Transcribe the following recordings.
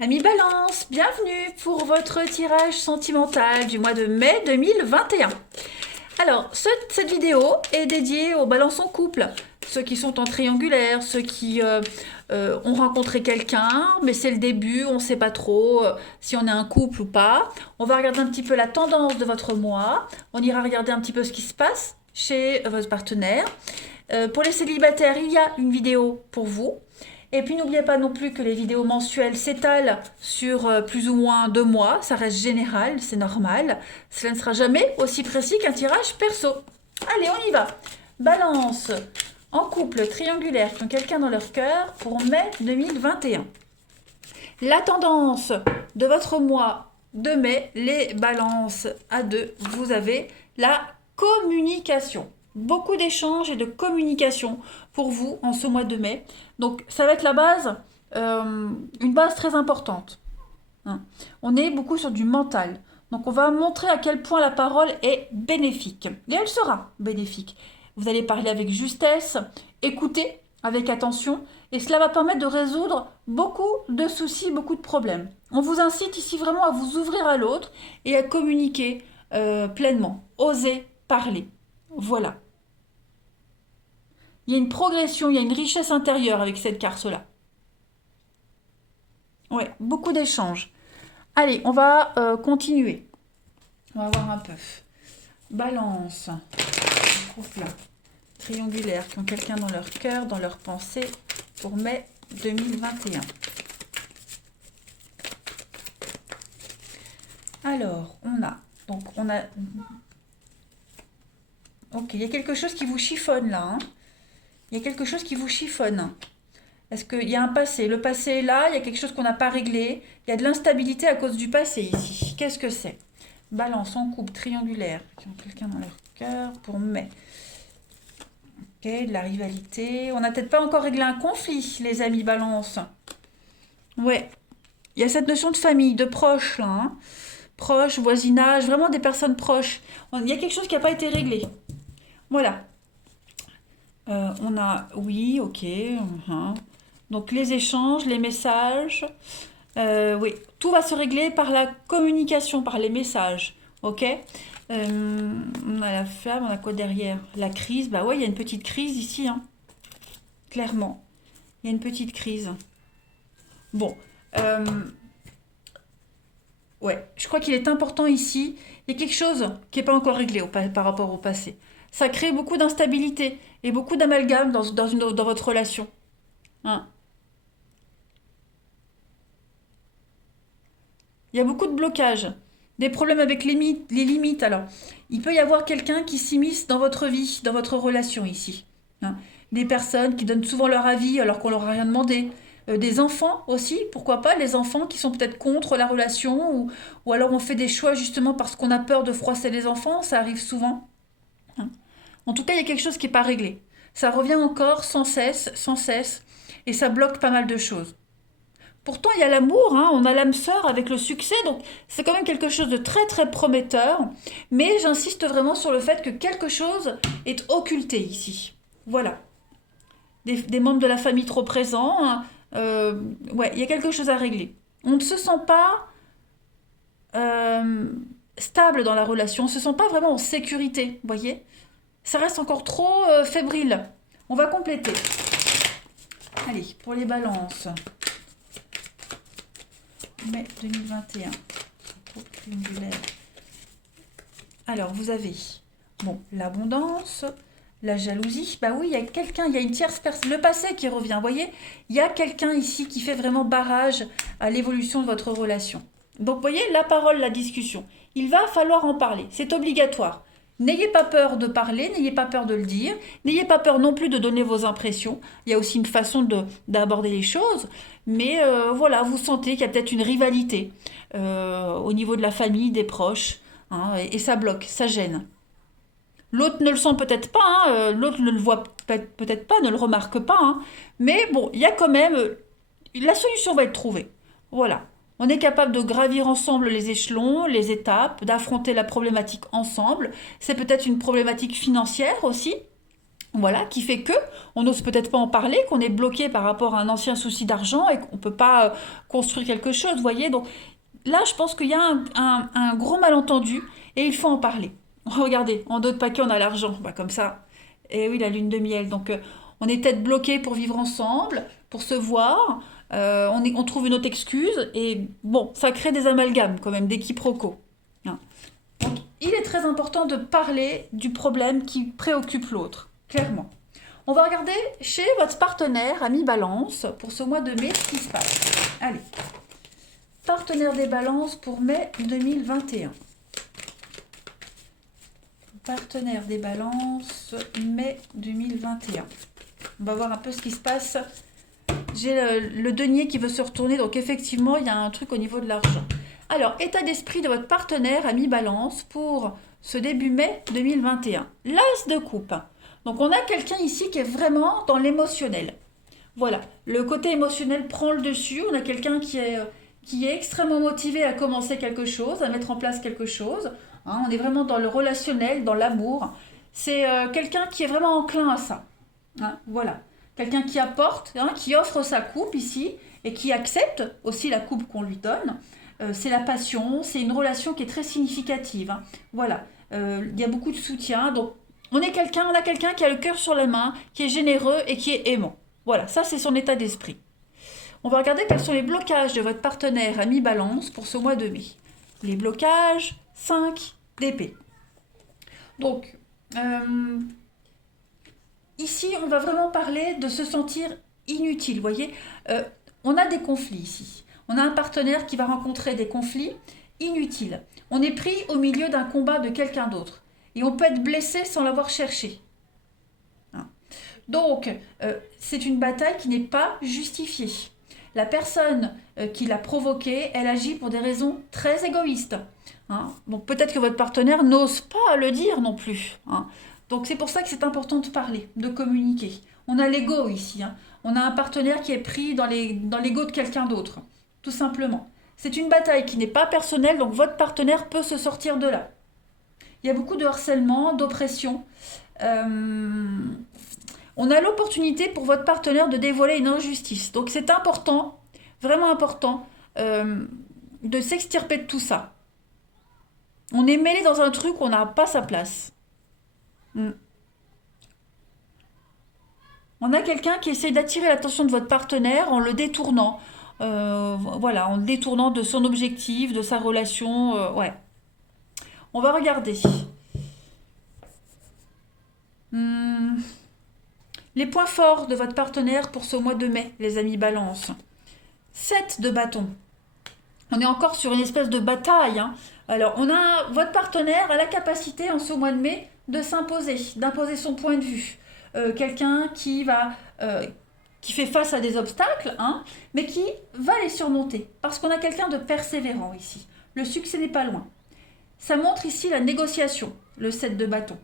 Amis Balance, bienvenue pour votre tirage sentimental du mois de mai 2021. Alors, cette vidéo est dédiée aux balances en couple, ceux qui sont en triangulaire, ceux qui ont rencontré quelqu'un, mais c'est le début, on ne sait pas trop si on est un couple ou pas. On va regarder un petit peu la tendance de votre mois, on ira regarder un petit peu ce qui se passe chez votre partenaire. Pour les célibataires, il y a une vidéo pour vous. Et puis n'oubliez pas non plus que les vidéos mensuelles s'étalent sur plus ou moins 2 mois, ça reste général, c'est normal. Cela ne sera jamais aussi précis qu'un tirage perso. Allez, on y va. Balance en couple triangulaire qui ont quelqu'un dans leur cœur pour mai 2021. La tendance de votre mois de mai, les balances à deux, vous avez la communication. Beaucoup d'échanges et de communication pour vous en ce mois de mai. Donc ça va être la base, une base très importante. Hein. On est beaucoup sur du mental. Donc on va montrer à quel point la parole est bénéfique. Et elle sera bénéfique. Vous allez parler avec justesse, écouter avec attention, et cela va permettre de résoudre beaucoup de soucis, beaucoup de problèmes. On vous incite ici vraiment à vous ouvrir à l'autre et à communiquer pleinement. Osez parler. Voilà. Il y a une progression, il y a une richesse intérieure avec cette carte-là. Ouais, beaucoup d'échanges. Allez, on va continuer. On va voir un peu. Balance, couple triangulaire qui ont quelqu'un dans leur cœur, dans leur pensée pour mai 2021. Alors, Ok, il y a quelque chose qui vous chiffonne là. Hein. Il y a quelque chose qui vous chiffonne. Est-ce qu'il y a un passé? Le passé est là, il y a quelque chose qu'on n'a pas réglé. Il y a de l'instabilité à cause du passé ici. Qu'est-ce que c'est? Balance en couple triangulaire qui ont quelqu'un dans leur cœur pour mai. Ok, de la rivalité. On n'a peut-être pas encore réglé un conflit, les amis balance. Ouais, il y a cette notion de famille, de proche là. Hein. Proche, voisinage, vraiment des personnes proches. Il y a quelque chose qui n'a pas été réglé. Voilà. On a, oui, ok. Donc les échanges, les messages. Oui, tout va se régler par la communication, par les messages. Ok. On a la flamme, on a quoi derrière? La crise. Bah ouais, il y a une petite crise ici. Hein. Clairement. Il y a une petite crise. Bon. Ouais, je crois qu'il est important ici. Il y a quelque chose qui n'est pas encore réglé par rapport au passé. Ça crée beaucoup d'instabilité et beaucoup d'amalgame dans votre relation. Hein. Il y a beaucoup de blocages, des problèmes avec les limites. Alors, il peut y avoir quelqu'un qui s'immisce dans votre vie, dans votre relation ici. Hein. Des personnes qui donnent souvent leur avis alors qu'on leur a rien demandé. Des enfants aussi, pourquoi pas, les enfants qui sont peut-être contre la relation ou alors on fait des choix justement parce qu'on a peur de froisser les enfants, ça arrive souvent. Hein. En tout cas, il y a quelque chose qui n'est pas réglé. Ça revient encore sans cesse, et ça bloque pas mal de choses. Pourtant, il y a l'amour, hein, on a l'âme sœur avec le succès, donc c'est quand même quelque chose de très très prometteur. Mais j'insiste vraiment sur le fait que quelque chose est occulté ici. Voilà. Des membres de la famille trop présents. Hein, ouais, il y a quelque chose à régler. On ne se sent pas euh, stable dans la relation, on ne se sent pas vraiment en sécurité, vous voyez. Ça reste encore trop fébrile. On va compléter. Allez, pour les balances. Mai 2021. Triangulaire. Alors, vous avez l'abondance, la jalousie. Bah oui, il y a quelqu'un, il y a une tierce personne. Le passé qui revient, vous voyez. Il y a quelqu'un ici qui fait vraiment barrage à l'évolution de votre relation. Donc, vous voyez, la parole, la discussion. Il va falloir en parler. C'est obligatoire. N'ayez pas peur de parler, n'ayez pas peur de le dire, n'ayez pas peur non plus de donner vos impressions. Il y a aussi une façon d'aborder les choses, mais voilà, vous sentez qu'il y a peut-être une rivalité au niveau de la famille, des proches, hein, et ça bloque, ça gêne. L'autre ne le sent peut-être pas, hein, l'autre ne le voit peut-être pas, ne le remarque pas, hein, mais bon, il y a quand même, la solution va être trouvée. Voilà. On est capable de gravir ensemble les échelons, les étapes, d'affronter la problématique ensemble. C'est peut-être une problématique financière aussi. Voilà, qui fait que on n'ose peut-être pas en parler, qu'on est bloqué par rapport à un ancien souci d'argent et qu'on ne peut pas construire quelque chose, vous voyez. Donc là, je pense qu'il y a un gros malentendu et il faut en parler. Regardez, en dos de paquet, on a l'argent, bah, comme ça. Et oui, la lune de miel. Donc on est peut-être bloqué pour vivre ensemble, pour se voir. On trouve une autre excuse et bon, ça crée des amalgames quand même, des quiproquos. Hein. Donc il est très important de parler du problème qui préoccupe l'autre, clairement. On va regarder chez votre partenaire, ami Balance, pour ce mois de mai, ce qui se passe. Allez, partenaire des Balances pour mai 2021. Partenaire des Balances, mai 2021. On va voir un peu ce qui se passe. J'ai le denier qui veut se retourner, donc effectivement, il y a un truc au niveau de l'argent. Alors, état d'esprit de votre partenaire, ami Balance, pour ce début mai 2021. L'as de coupe. Donc, on a quelqu'un ici qui est vraiment dans l'émotionnel. Voilà, le côté émotionnel prend le dessus. On a quelqu'un qui est extrêmement motivé à commencer quelque chose, à mettre en place quelque chose. Hein, on est vraiment dans le relationnel, dans l'amour. C'est quelqu'un qui est vraiment enclin à ça. Hein, voilà, quelqu'un qui apporte, hein, qui offre sa coupe ici et qui accepte aussi la coupe qu'on lui donne. C'est la passion, c'est une relation qui est très significative. Hein. Voilà, il y a beaucoup de soutien. Donc, on a quelqu'un qui a le cœur sur la main, qui est généreux et qui est aimant. Voilà, ça c'est son état d'esprit. On va regarder quels sont les blocages de votre partenaire ami Balance pour ce mois de mai. Les blocages, 5 d'épée. Donc, ici, on va vraiment parler de se sentir inutile. Vous voyez, on a des conflits ici. On a un partenaire qui va rencontrer des conflits inutiles. On est pris au milieu d'un combat de quelqu'un d'autre. Et on peut être blessé sans l'avoir cherché. Hein. Donc, c'est une bataille qui n'est pas justifiée. La personne qui l'a provoquée, elle agit pour des raisons très égoïstes. Hein. Bon, peut-être que votre partenaire n'ose pas le dire non plus. Hein. Donc c'est pour ça que c'est important de parler, de communiquer. On a l'ego ici. Hein. On a un partenaire qui est pris dans l'ego de quelqu'un d'autre. Tout simplement. C'est une bataille qui n'est pas personnelle, donc votre partenaire peut se sortir de là. Il y a beaucoup de harcèlement, d'oppression. On a l'opportunité pour votre partenaire de dévoiler une injustice. Donc c'est important, vraiment important, de s'extirper de tout ça. On est mêlé dans un truc où on n'a pas sa place. On a quelqu'un qui essaie d'attirer l'attention de votre partenaire en le détournant. Voilà, en le détournant de son objectif, de sa relation. Ouais. On va regarder. Les points forts de votre partenaire pour ce mois de mai, les amis Balance. 7 de bâton. On est encore sur une espèce de bataille. Hein. Alors, votre partenaire a la capacité en ce mois de mai de s'imposer, d'imposer son point de vue. Quelqu'un qui fait face à des obstacles, hein, mais qui va les surmonter. Parce qu'on a quelqu'un de persévérant ici. Le succès n'est pas loin. Ça montre ici la négociation, le 7 de bâton.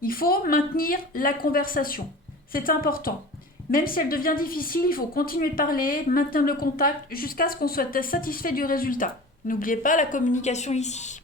Il faut maintenir la conversation. C'est important. Même si elle devient difficile, il faut continuer de parler, maintenir le contact jusqu'à ce qu'on soit satisfait du résultat. N'oubliez pas la communication ici.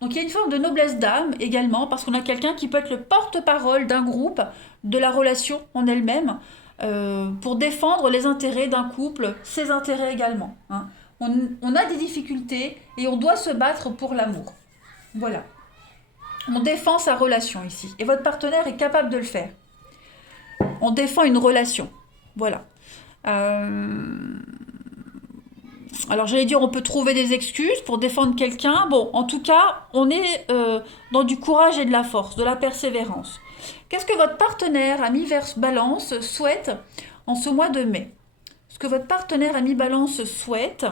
Donc il y a une forme de noblesse d'âme également, parce qu'on a quelqu'un qui peut être le porte-parole d'un groupe, de la relation en elle-même, pour défendre les intérêts d'un couple, ses intérêts également. Hein. On a des difficultés et on doit se battre pour l'amour. Voilà. On défend sa relation ici. Et votre partenaire est capable de le faire. On défend une relation. Voilà. Alors j'allais dire, on peut trouver des excuses pour défendre quelqu'un. Bon, en tout cas, on est dans du courage et de la force, de la persévérance. Qu'est-ce que votre partenaire, ami Balance, souhaite en ce mois de mai? Ce que votre partenaire, ami Balance, souhaite,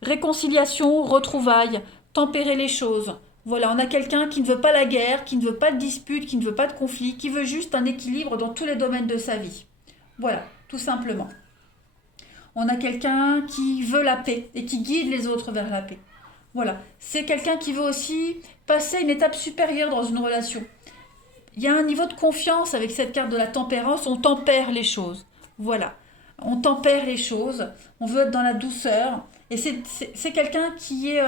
réconciliation, retrouvailles, tempérer les choses. Voilà, on a quelqu'un qui ne veut pas la guerre, qui ne veut pas de dispute, qui ne veut pas de conflit, qui veut juste un équilibre dans tous les domaines de sa vie. Voilà, tout simplement. On a quelqu'un qui veut la paix et qui guide les autres vers la paix. Voilà, c'est quelqu'un qui veut aussi passer une étape supérieure dans une relation. Il y a un niveau de confiance avec cette carte de la tempérance, on tempère les choses. Voilà, on tempère les choses, on veut être dans la douceur. Et c'est quelqu'un qui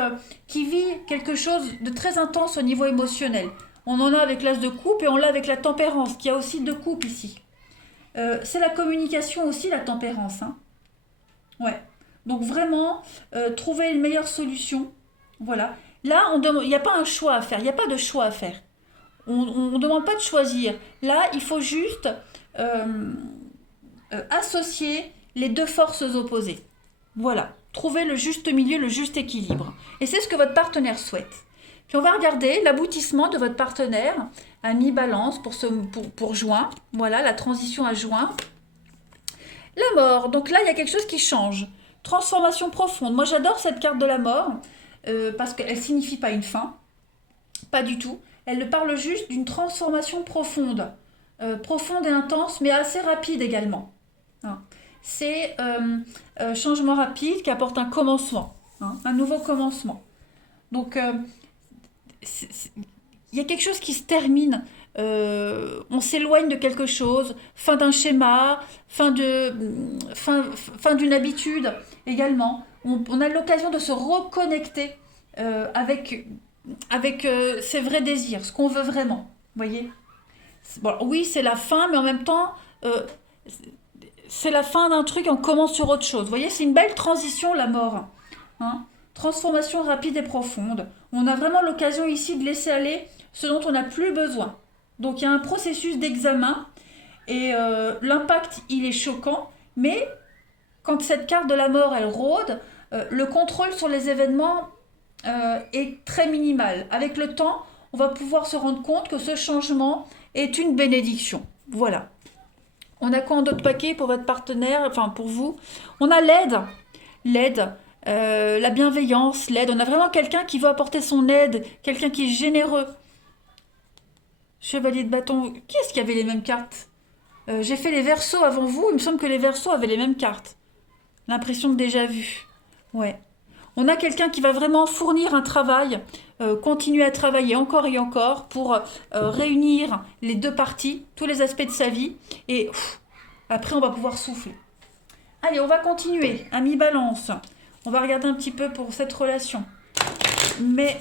vit quelque chose de très intense au niveau émotionnel. On en a avec l'as de coupe et on l'a avec la tempérance, qui a aussi 2 coupes ici. C'est la communication aussi, la tempérance. Hein. Ouais. Donc vraiment, trouver une meilleure solution. Voilà. Là, il n'y a pas un choix à faire. Il n'y a pas de choix à faire. On ne demande pas de choisir. Là, il faut juste associer les 2 forces opposées. Voilà. Trouver le juste milieu, le juste équilibre. Et c'est ce que votre partenaire souhaite. Puis on va regarder l'aboutissement de votre partenaire à mi-balance pour juin. Voilà, la transition à juin. La mort. Donc là, il y a quelque chose qui change. Transformation profonde. Moi, j'adore cette carte de la mort parce qu'elle ne signifie pas une fin. Pas du tout. Elle parle juste d'une transformation profonde. Profonde et intense, mais assez rapide également. Hein. C'est changement rapide qui apporte un commencement. Hein, un nouveau commencement. Donc, il y a quelque chose qui se termine. On s'éloigne de quelque chose, fin d'un schéma, fin d'une habitude également. On a l'occasion de se reconnecter avec ses vrais désirs, ce qu'on veut vraiment. Voyez ? Bon, oui, c'est la fin, mais en même temps, c'est la fin d'un truc et on commence sur autre chose. Vous voyez, c'est une belle transition, la mort. Hein ? Transformation rapide et profonde. On a vraiment l'occasion ici de laisser aller ce dont on n'a plus besoin. Donc il y a un processus d'examen et l'impact il est choquant, mais quand cette carte de la mort elle rôde, le contrôle sur les événements est très minimal. Avec le temps, on va pouvoir se rendre compte que ce changement est une bénédiction. Voilà. On a quoi en d'autres paquets pour votre partenaire, enfin pour vous? On a l'aide. L'aide. La bienveillance, l'aide. On a vraiment quelqu'un qui veut apporter son aide, quelqu'un qui est généreux. Chevalier de bâton. Qui est-ce qui avait les mêmes cartes? J'ai fait les Verseaux avant vous. Il me semble que les Verseaux avaient les mêmes cartes. L'impression de déjà vu. Ouais. On a quelqu'un qui va vraiment fournir un travail, continuer à travailler encore et encore pour réunir les 2 parties, tous les aspects de sa vie. Et après, on va pouvoir souffler. Allez, on va continuer. À mi-balance. On va regarder un petit peu pour cette relation. Mai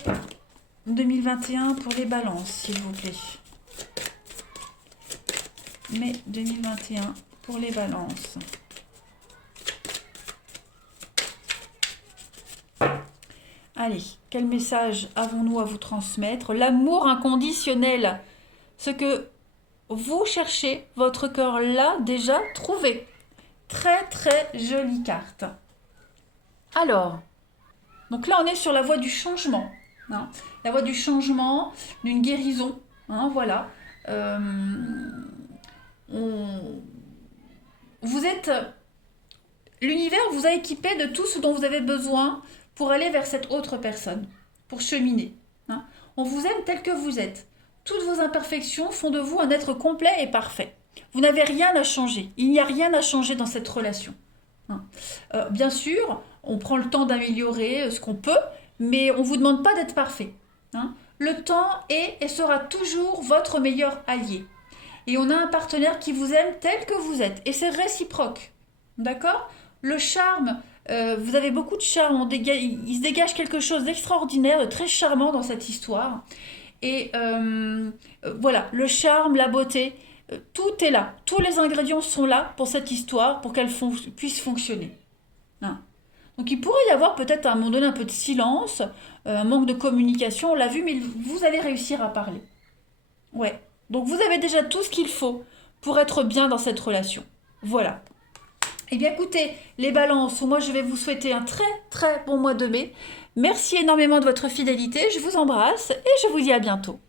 2021 pour les balances, s'il vous plaît. Mai 2021 pour les balances. Allez, quel message avons-nous à vous transmettre? L'amour inconditionnel. Ce que vous cherchez, votre cœur l'a déjà trouvé. Très très jolie carte. Alors, donc là on est sur la voie du changement. Hein, la voie du changement, d'une guérison. Hein, voilà. L'univers vous a équipé de tout ce dont vous avez besoin pour aller vers cette autre personne, pour cheminer. Hein. On vous aime tel que vous êtes. Toutes vos imperfections font de vous un être complet et parfait. Vous n'avez rien à changer. Il n'y a rien à changer dans cette relation. Hein. Bien sûr, on prend le temps d'améliorer ce qu'on peut, mais on ne vous demande pas d'être parfait. Hein. Le temps est et sera toujours votre meilleur allié. Et on a un partenaire qui vous aime tel que vous êtes. Et c'est réciproque. D'accord ? Le charme, vous avez beaucoup de charme. Il se dégage quelque chose d'extraordinaire, de très charmant dans cette histoire. Et voilà, le charme, la beauté, tout est là. Tous les ingrédients sont là pour cette histoire, pour qu'elle puisse fonctionner. Hein. Donc il pourrait y avoir peut-être à un moment donné un peu de silence, un manque de communication, on l'a vu, mais vous allez réussir à parler. Ouais. Donc vous avez déjà tout ce qu'il faut pour être bien dans cette relation. Voilà. Eh bien écoutez, les balances, moi je vais vous souhaiter un très très bon mois de mai. Merci énormément de votre fidélité, je vous embrasse et je vous dis à bientôt.